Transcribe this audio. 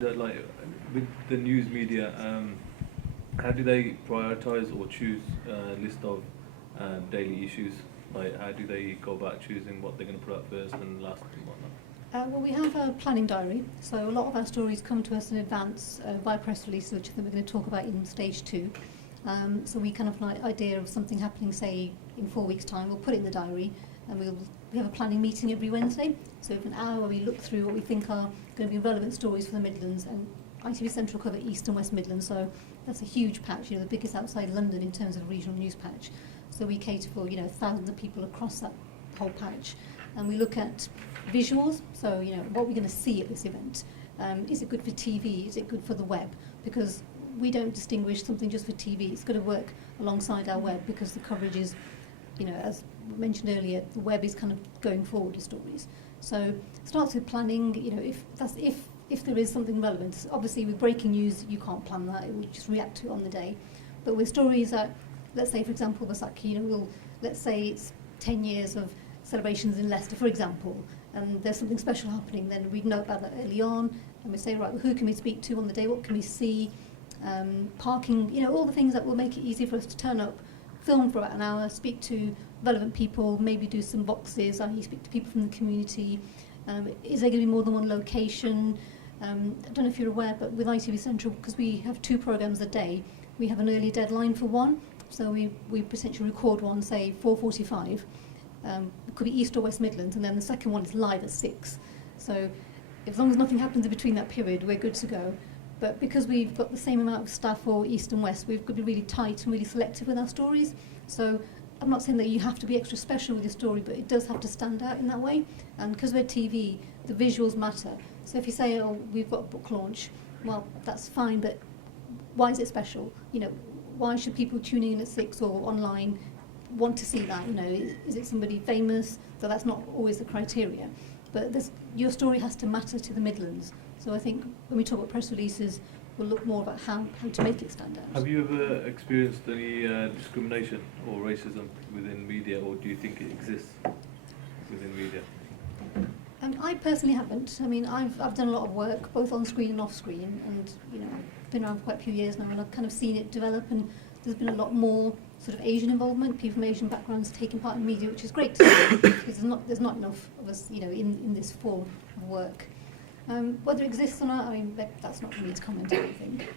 Like with the news media, how do they prioritize or choose a list of daily issues? Like, how do they go about choosing what they're going to put up first and last and whatnot? Well, we have a planning diary, so a lot of our stories come to us in advance via press release, which we're going to talk about in stage 2. So we kind of like idea of something happening, say, in 4 weeks' time, we'll put it in the diary, and we have a planning meeting every Wednesday. So we have an hour where we look through what we think are going to be relevant stories for the Midlands, and ITV Central cover East and West Midlands, so that's a huge patch, the biggest outside London in terms of regional news patch. So we cater for, thousands of people across that whole patch. And we look at visuals, so, what we're going to see at this event. Is it good for TV? Is it good for the web? Because we don't distinguish something just for TV. It's got to work alongside our web, because the coverage is, as mentioned earlier, the web is kind of going forward with stories. So it starts with planning, if there is something relevant. Obviously with breaking news, you can't plan that, it will just react to it on the day. But with stories that, let's say for example, let's say it's 10 years of celebrations in Leicester, for example, and there's something special happening, then we'd know about that early on, and we say, right, well, who can we speak to on the day, what can we see, parking, all the things that will make it easy for us to turn up, film for about an hour, speak to relevant people, maybe do some boxes, i.e. speak to people from the community. Is there going to be more than one location? I don't know if you're aware, but with ITV Central, because we have 2 programmes a day, we have an early deadline for one, so we potentially record one, say 4:45. It could be East or West Midlands, and then the second one is live at 6. So as long as nothing happens in between that period, we're good to go. But because we've got the same amount of staff for East and West, we've got to be really tight and really selective with our stories. So I'm not saying that you have to be extra special with your story, but it does have to stand out in that way. And because we're TV, the visuals matter. So if you say, oh, we've got a book launch, well, that's fine, but why is it special? Why should people tuning in at 6 or online want to see that? Is it somebody famous? So that's not always the criteria. But your story has to matter to the Midlands. So I think when we talk about press releases, we'll look more about how to make it stand out. Have you ever experienced any discrimination or racism within media, or do you think it exists within media? I personally haven't. I mean, I've done a lot of work, both on screen and off screen, and I've been around for quite a few years now, and I've kind of seen it develop, and there's been a lot more sort of Asian involvement, people from Asian backgrounds taking part in media, which is great to see, because there's not enough of us, in this form of work. Whether it exists or not, I mean, that's not for me to comment on, I think.